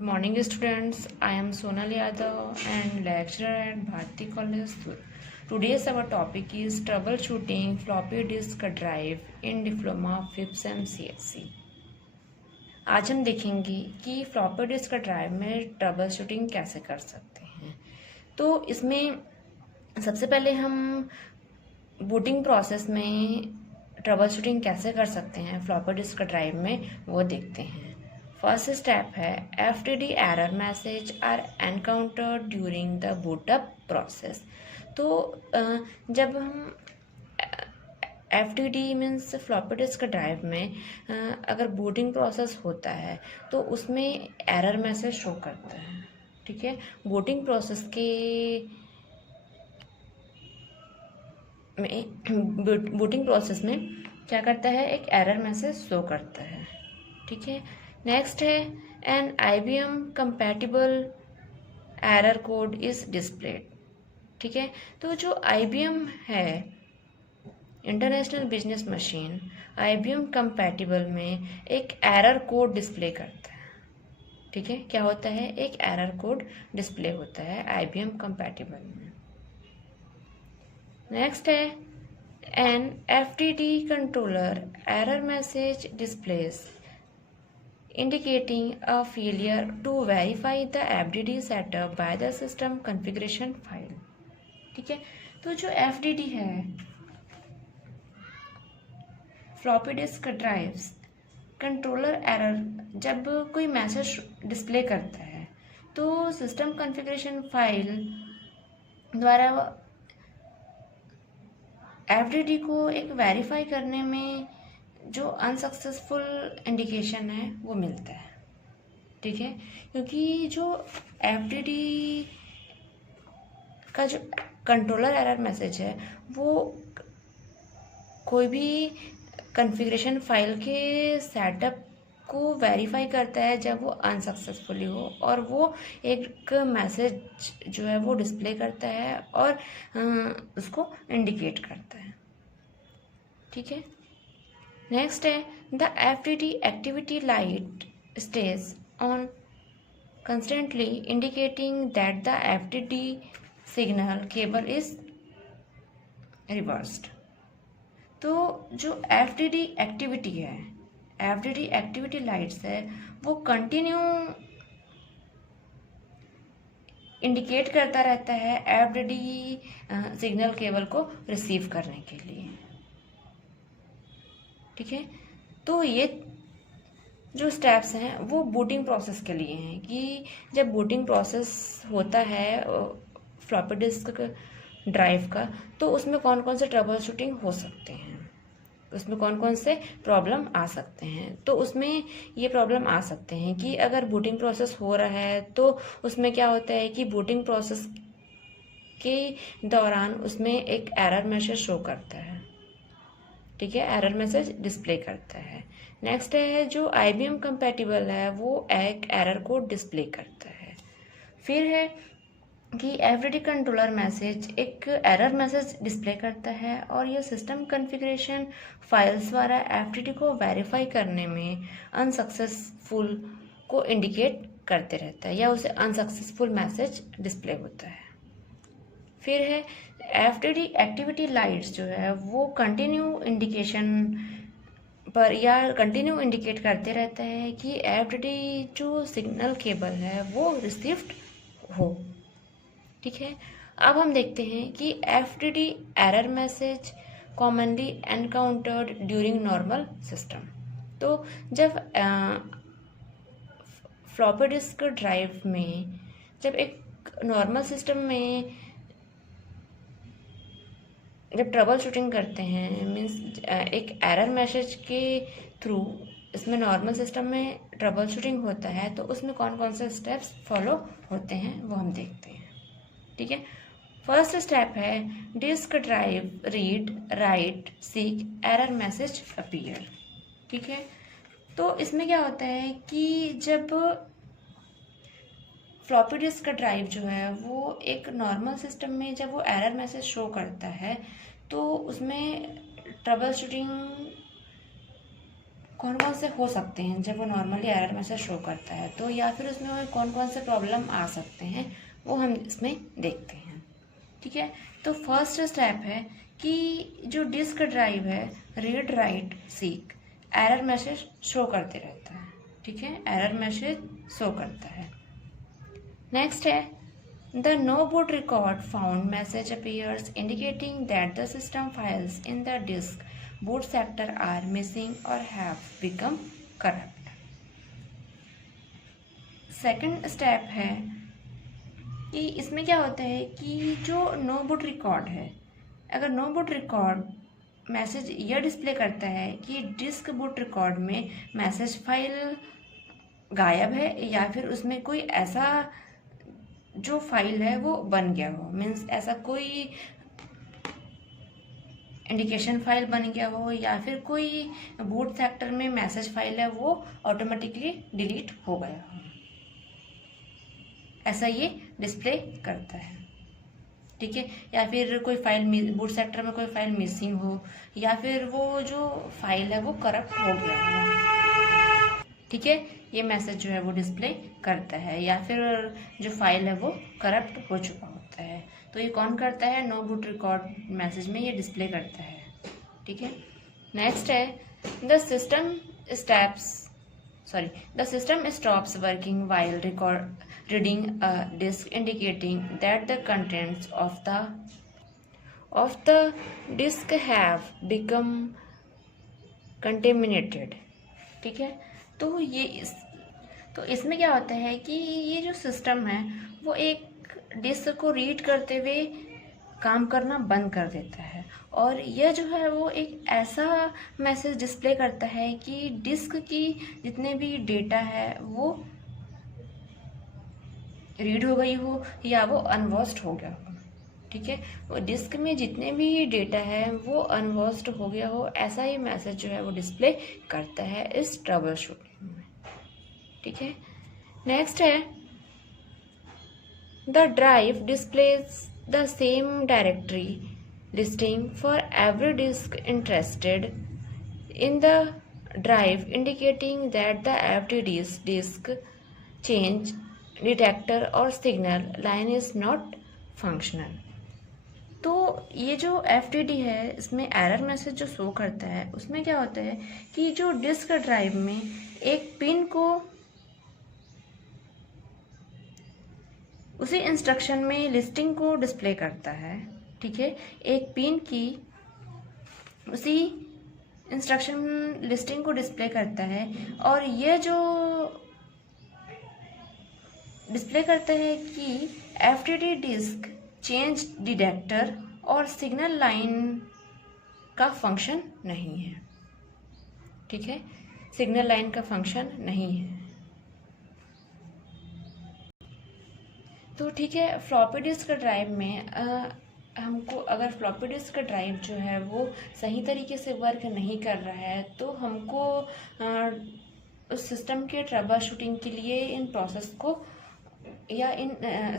Good morning, students. I am Sonal Yadav and lecturer at Bharati College. Today's our topic is troubleshooting floppy disk drive in diploma 5th sem CSC. आज हम देखेंगे कि floppy disk drive में trouble shooting कैसे कर सकते हैं। तो इसमें सबसे पहले हम बूटिंग प्रोसेस में ट्रबल शूटिंग कैसे कर सकते हैं फ्लॉपी डिस्क ड्राइव में, वो देखते हैं। फर्स्ट स्टेप है FTD error message are encountered during the bootup process. तो जब हम FTD means floppy disk drive में अगर बूटिंग प्रोसेस होता है तो उसमें एरर मैसेज शो करता है। ठीक है, बूटिंग प्रोसेस के बूटिंग प्रोसेस में क्या करता है, एक एरर मैसेज शो करता है। ठीक है, नेक्स्ट है an IBM compatible error code is displayed. ठीक है, तो जो IBM है international business machine, IBM compatible में एक एरर कोड डिस्प्ले करता है। ठीक है, क्या होता है, एक एरर कोड डिस्प्ले होता है IBM कंपैटिबल में। नेक्स्ट है an FTD controller error message displays indicating a failure to verify the FTD setup by the system configuration file। ठीक है, तो जो FTD है floppy disk drives controller error जब कोई मैसेज डिस्प्ले करता है तो सिस्टम कॉन्फ़िगरेशन फाइल द्वारा FTD को एक वेरीफाई करने में जो अनसक्सेसफुल इंडिकेशन है वो मिलता है। ठीक है, क्योंकि जो FTD का जो कंट्रोलर एरर मैसेज है वो कोई भी कॉन्फ़िगरेशन फाइल के सेटअप को वेरीफाई करता है जब वो अनसक्सेसफुली हो, और वो एक मैसेज जो है वो डिस्प्ले करता है और उसको इंडिकेट करता है। ठीक है, नेक्स्ट है the FTD activity light stage on constantly indicating that the FTD signal cable is reversed. तो जो FTD एक्टिविटी है, FTD एक्टिविटी लाइट्स है, वो कंटिन्यू इंडिकेट करता रहता है FTD सिग्नल केबल को रिसीव करने के लिए। ठीक है, तो ये जो स्टेप्स हैं वो बूटिंग प्रोसेस के लिए हैं कि जब बूटिंग प्रोसेस होता है फ्लॉपी डिस्क ड्राइव का तो उसमें कौन कौन से ट्रबल शूटिंग हो सकते हैं, उसमें कौन कौन से प्रॉब्लम आ सकते हैं। तो उसमें ये प्रॉब्लम आ सकते हैं कि अगर बूटिंग प्रोसेस हो रहा है तो उसमें क्या होता है कि बूटिंग प्रोसेस के दौरान उसमें एक एरर मैसेज शो करता है। ठीक है, एरर मैसेज डिस्प्ले करता है। नेक्स्ट है जो IBM कंपैटिबल है वो एक एरर कोड डिस्प्ले करता है। फिर है कि FTD कंट्रोलर मैसेज एक एरर मैसेज डिस्प्ले करता है और यह सिस्टम कॉन्फ़िगरेशन फाइल्स द्वारा FTD को वेरीफाई करने में अनसक्सेसफुल को इंडिकेट करते रहता है या उसे अनसक्सेसफुल मैसेज डिस्प्ले होता है। फिर है FTD एक्टिविटी लाइट्स जो है वो कंटिन्यू इंडिकेशन पर या कंटिन्यू इंडिकेट करते रहता है कि FTD जो सिग्नल केबल है वो रिसीव्ड हो। ठीक है, अब हम देखते हैं कि FTD error message commonly encountered during normal system. तो जब फ्लॉपी डिस्क ड्राइव में जब एक नॉर्मल सिस्टम में जब ट्रबल शूटिंग करते हैं मीन्स एक एरर मैसेज के थ्रू इसमें नॉर्मल सिस्टम में ट्रबल शूटिंग होता है तो उसमें कौन कौन से स्टेप्स फॉलो होते हैं वो हम देखते हैं। ठीक है, फर्स्ट स्टेप है disk drive read write seek error message appear. ठीक है, तो इसमें क्या होता है कि जब फ्लॉपी डिस्क ड्राइव जो है वो एक नॉर्मल सिस्टम में जब वो एरर मैसेज शो करता है तो उसमें ट्रबल शूटिंग कौन कौन से हो सकते हैं जब वो नॉर्मली एरर मैसेज शो करता है, तो या फिर उसमें कौन कौन से प्रॉब्लम आ सकते हैं वो हम इसमें देखते हैं। ठीक है, तो फर्स्ट स्टेप है कि जो डिस्क ड्राइव है read write seek error message show करते रहता है। ठीक है, एरर मैसेज शो करता है। नेक्स्ट है the no boot record found message appears indicating that the system files in the disk boot sector are missing or have become corrupt। Second step है कि इसमें क्या होता है कि जो नो बूट रिकॉर्ड है, अगर नो बूट रिकॉर्ड मैसेज यह डिस्प्ले करता है कि डिस्क बूट रिकॉर्ड में मैसेज फाइल गायब है या फिर उसमें कोई ऐसा जो फाइल है वो बन गया हो, मीन्स ऐसा कोई इंडिकेशन फाइल बन गया हो या फिर कोई बूट सेक्टर में मैसेज फाइल है वो ऑटोमेटिकली डिलीट हो गया हो, ऐसा ये डिस्प्ले करता है। ठीक है, या फिर कोई फाइल बूट सेक्टर में कोई फाइल मिसिंग हो या फिर वो जो फाइल है वो करप्ट हो गया हो। ठीक है, ये मैसेज जो है वो डिस्प्ले करता है, या फिर जो फाइल है वो करप्ट हो चुका होता है, तो ये कौन करता है, नो बूट रिकॉर्ड मैसेज में ये डिस्प्ले करता है। ठीक है, नेक्स्ट है the system stops working while reading a disk indicating that the contents of the disk have become contaminated. ठीक है, तो इसमें क्या होता है कि ये जो सिस्टम है वो एक डिस्क को रीड करते हुए काम करना बंद कर देता है, और यह जो है वो एक ऐसा मैसेज डिस्प्ले करता है कि डिस्क की जितने भी डेटा है वो रीड हो गई हो या वो अनवॉस्ड हो गया हो। ठीक है, वो डिस्क में जितने भी डेटा है वो अनवॉस्ड हो गया हो, ऐसा ही मैसेज जो है वो डिस्प्ले करता है इस ट्रबल शूटिंग में। ठीक है, नेक्स्ट है the drive displays the same directory listing for every disk interested in the drive, indicating that the FTD's disk change detector or signal line is not functional। तो ये जो FTD है इसमें error message जो show करता है उसमें क्या होता है कि जो डिस्क ड्राइव में एक पिन को उसी इंस्ट्रक्शन में लिस्टिंग को डिस्प्ले करता है। ठीक है, एक पिन की उसी इंस्ट्रक्शन लिस्टिंग को डिस्प्ले करता है, और यह जो डिस्प्ले करता है कि FTD डिस्क चेंज डिटेक्टर और सिग्नल लाइन का फंक्शन नहीं है। ठीक है, सिग्नल लाइन का फंक्शन नहीं है। तो ठीक है, फ्लॉपी डिस्क ड्राइव में हमको अगर फ्लॉपी डिस्क ड्राइव जो है वो सही तरीके से वर्क नहीं कर रहा है तो हमको उस सिस्टम के ट्रबल शूटिंग के लिए इन प्रोसेस को या इन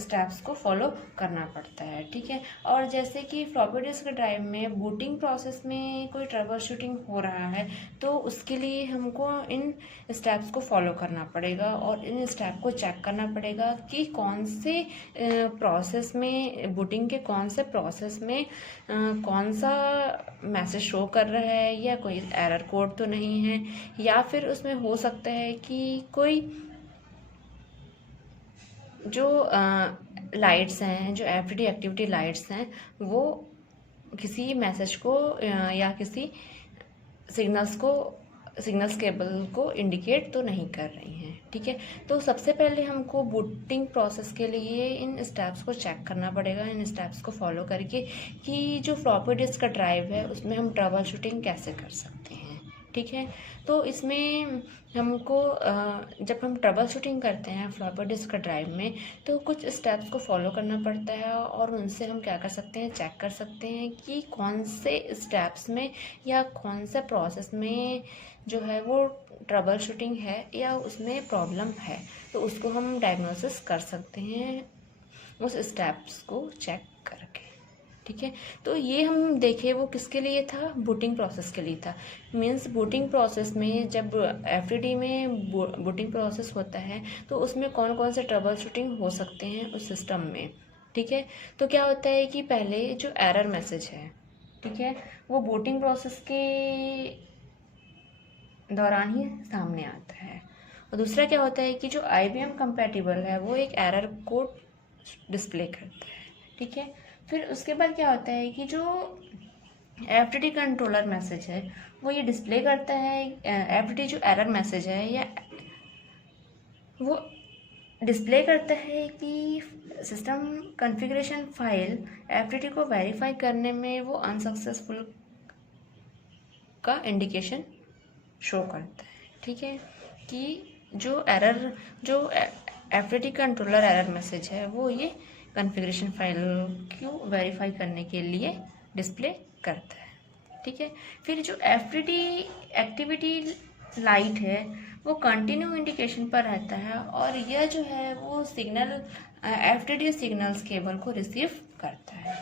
स्टेप्स को फॉलो करना पड़ता है। ठीक है, और जैसे कि फ्लॉपी डिस्क ड्राइव में बूटिंग प्रोसेस में कोई ट्रबल शूटिंग हो रहा है तो उसके लिए हमको इन स्टेप्स को फॉलो करना पड़ेगा और इन स्टेप को चेक करना पड़ेगा कि कौन से प्रोसेस में बूटिंग के कौन से प्रोसेस में कौन सा मैसेज शो कर रहा है, या कोई एरर कोड तो नहीं है, या फिर उसमें हो सकता है कि कोई जो लाइट्स हैं, जो FTD एक्टिविटी लाइट्स हैं, वो किसी मैसेज को या किसी सिग्नल्स केबल को इंडिकेट तो नहीं कर रही हैं। ठीक है, तो सबसे पहले हमको बूटिंग प्रोसेस के लिए इन स्टेप्स को चेक करना पड़ेगा, इन स्टेप्स को फॉलो करके कि जो फ्लॉपी डिस्क ड्राइव है उसमें हम ट्रबल शूटिंग कैसे कर सकते हैं। ठीक है, तो इसमें हमको जब हम ट्रबल शूटिंग करते हैं फ्लॉपी डिस्क ड्राइव में तो कुछ स्टेप्स को फॉलो करना पड़ता है, और उनसे हम क्या कर सकते हैं, चेक कर सकते हैं कि कौन से स्टेप्स में या कौन से प्रोसेस में जो है वो ट्रबल शूटिंग है या उसमें प्रॉब्लम है, तो उसको हम डायग्नोसिस कर सकते हैं उस स्टेप्स को चेक करके। ठीक है। तो ये हम देखें वो किसके लिए था, बूटिंग प्रोसेस के लिए था। मीन्स बूटिंग प्रोसेस में जब एफटीडी में बूटिंग प्रोसेस होता है तो उसमें कौन कौन से ट्रबल शूटिंग हो सकते हैं उस सिस्टम में। ठीक है। तो क्या होता है कि पहले जो एरर मैसेज है, ठीक है, वो बूटिंग प्रोसेस के दौरान ही सामने आता है। और दूसरा क्या होता है कि जो IBM कंपैटिबल है वो एक एरर कोड डिस्प्ले करता है। ठीक है। फिर उसके बाद क्या होता है कि जो एफटीडी कंट्रोलर मैसेज है वो ये डिस्प्ले करता है, एफटीडी जो एरर मैसेज है या वो डिस्प्ले करता है कि सिस्टम कॉन्फ़िगरेशन फाइल एफटीडी को वेरीफाई करने में वो अनसक्सेसफुल का इंडिकेशन शो करता है। ठीक है। कि जो एफटीडी कंट्रोलर एरर मैसेज है वो ये कॉन्फ़िगरेशन फाइल को वेरीफाई करने के लिए डिस्प्ले करता है। ठीक है। फिर जो एफटीडी एक्टिविटी लाइट है वो कंटिन्यू इंडिकेशन पर रहता है और यह जो है वो सिग्नल एफटीडी सिग्नल्स केबल को रिसीव करता है।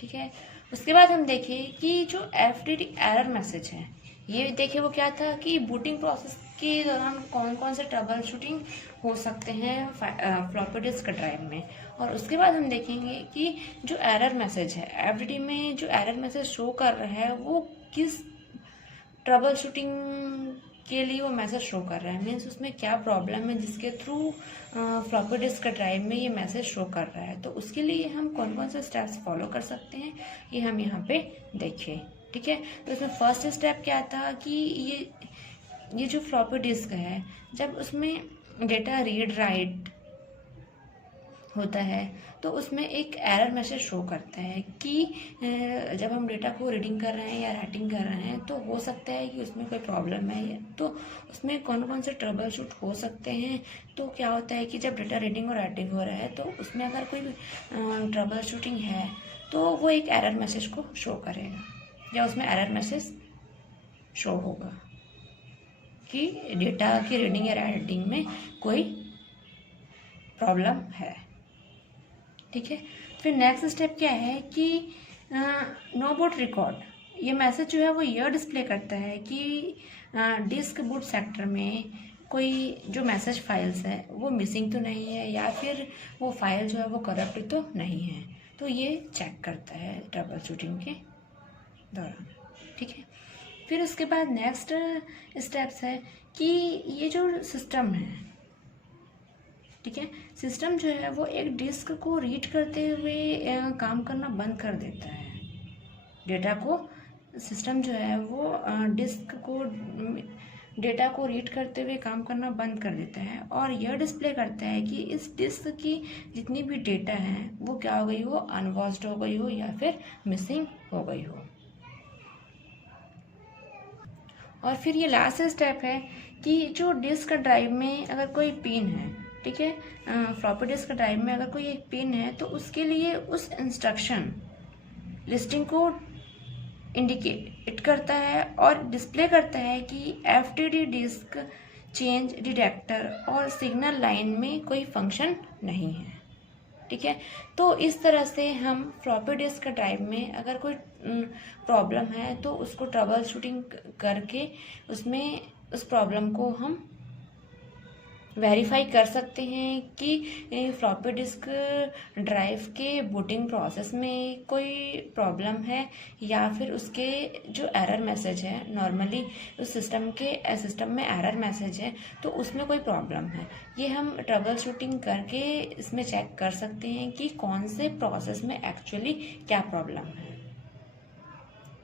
ठीक है। उसके बाद हम देखें कि जो एफटीडी एरर मैसेज है ये देखें वो क्या था कि बूटिंग प्रोसेस के दौरान कौन कौन से ट्रबल शूटिंग हो सकते हैं फ्लॉपी डिस्क ड्राइव में। और उसके बाद हम देखेंगे कि जो एरर मैसेज है एफटीडी में जो एरर मैसेज शो कर रहा है वो किस ट्रबल शूटिंग के लिए वो मैसेज शो कर रहा है, मीन्स उसमें क्या प्रॉब्लम है जिसके थ्रू फ्लॉपी डिस्क ड्राइव में ये मैसेज शो कर रहा है। तो उसके लिए हम कौन कौन से स्टेप्स फॉलो कर सकते हैं ये हम यहाँ पे देखें। ठीक है। तो इसमें फर्स्ट स्टेप क्या था कि ये जो फ्लॉपी डिस्क है जब उसमें डेटा रीड राइट होता है तो उसमें एक एरर मैसेज शो करता है कि जब हम डेटा को रीडिंग कर रहे हैं या राइटिंग कर रहे हैं तो हो सकता है कि उसमें कोई प्रॉब्लम है। तो उसमें कौन कौन से ट्रबल शूट हो सकते हैं। तो क्या होता है कि जब डेटा रीडिंग और राइटिंग हो रहा है तो उसमें अगर कोई ट्रबल शूटिंग है तो वो एक एरर मैसेज को शो करेगा या उसमें एरर मैसेज शो होगा कि डेटा की रीडिंग या राइटिंग में कोई प्रॉब्लम है। ठीक है। फिर नेक्स्ट स्टेप क्या है कि नो बूट रिकॉर्ड, ये मैसेज जो है वो यह डिस्प्ले करता है कि डिस्क बूट सेक्टर में कोई जो मैसेज फाइल्स है वो मिसिंग तो नहीं है या फिर वो फाइल जो है वो करप्ट तो नहीं है। तो ये चेक करता है ट्रबल शूटिंग के दौरान। ठीक है। फिर उसके बाद नेक्स्ट स्टेप्स है कि ये जो सिस्टम है, ठीक है, सिस्टम जो है वो एक डिस्क को रीड करते हुए काम करना बंद कर देता है। डेटा को सिस्टम जो है वो डिस्क को डेटा को रीड करते हुए काम करना बंद कर देता है और यह डिस्प्ले करता है कि इस डिस्क की जितनी भी डेटा है वो क्या हो गई हो, अनवॉच्ड हो गई हो या फिर मिसिंग हो गई हो। और फिर ये लास्ट स्टेप है कि जो डिस्क ड्राइव में अगर कोई पिन है, ठीक है, फ्लॉपी डिस्क ड्राइव में अगर कोई एक पिन है तो उसके लिए उस इंस्ट्रक्शन लिस्टिंग को इंडिकेट करता है और डिस्प्ले करता है कि एफटीडी डिस्क चेंज डिटेक्टर और सिग्नल लाइन में कोई फंक्शन नहीं है। ठीक है। तो इस तरह से हम फ्लॉपी डिस्क ड्राइव में अगर कोई प्रॉब्लम है तो उसको ट्रबल शूटिंग करके उसमें उस प्रॉब्लम को हम वेरीफाई कर सकते हैं कि फ्लॉपी डिस्क ड्राइव के बूटिंग प्रोसेस में कोई प्रॉब्लम है या फिर उसके जो एरर मैसेज है, नॉर्मली उस सिस्टम में एरर मैसेज है तो उसमें कोई प्रॉब्लम है। ये हम ट्रबल शूटिंग करके इसमें चेक कर सकते हैं कि कौन से प्रोसेस में एक्चुअली क्या प्रॉब्लम है।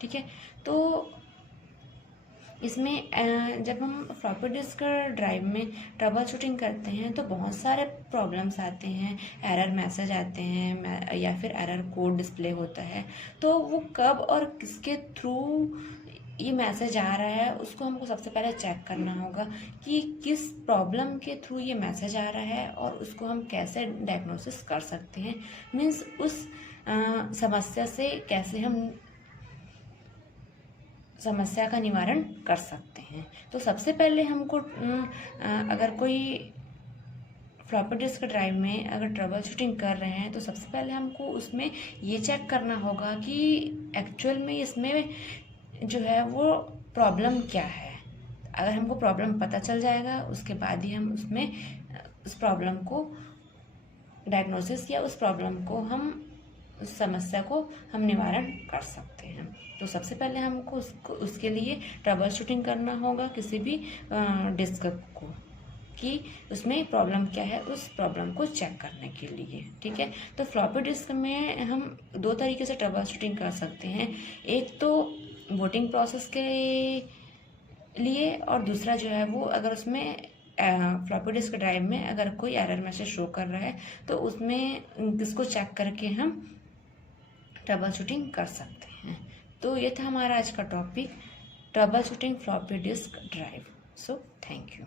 ठीक है। तो इसमें जब हम फ्लॉपी डिस्क ड्राइव में ट्रबल शूटिंग करते हैं तो बहुत सारे प्रॉब्लम्स आते हैं, एरर मैसेज आते हैं या फिर एरर कोड डिस्प्ले होता है। तो वो कब और किसके थ्रू ये मैसेज आ रहा है उसको हमको सबसे पहले चेक करना होगा कि किस प्रॉब्लम के थ्रू ये मैसेज आ रहा है और उसको हम कैसे डायग्नोसिस कर सकते हैं, मीन्स उस समस्या से कैसे हम समस्या का निवारण कर सकते हैं। तो सबसे पहले हमको अगर कोई फ्लॉपी डिस्क ड्राइव में अगर ट्रबल शूटिंग कर रहे हैं तो सबसे पहले हमको उसमें ये चेक करना होगा कि एक्चुअल में इसमें जो है वो प्रॉब्लम क्या है। अगर हमको प्रॉब्लम पता चल जाएगा उसके बाद ही हम उसमें उस प्रॉब्लम को डायग्नोसिस या उस प्रॉब्लम को हम उस समस्या को हम निवारण कर सकते हैं। तो सबसे पहले हमको उसके लिए ट्रबल शूटिंग करना होगा किसी भी डिस्क को कि उसमें प्रॉब्लम क्या है, उस प्रॉब्लम को चेक करने के लिए। ठीक है, तो फ्लॉपी डिस्क में हम दो तरीके से ट्रबल शूटिंग कर सकते हैं, एक तो बूटिंग प्रोसेस के लिए और दूसरा जो है वो अगर उसमें फ्लॉपी डिस्क ड्राइव में अगर कोई एरर मैसेज शो कर रहा है तो उसमें इसको चेक करके हम ट्रबल शूटिंग कर सकते हैं। तो ये था हमारा आज का topic, trouble shooting floppy disk drive. So thank you.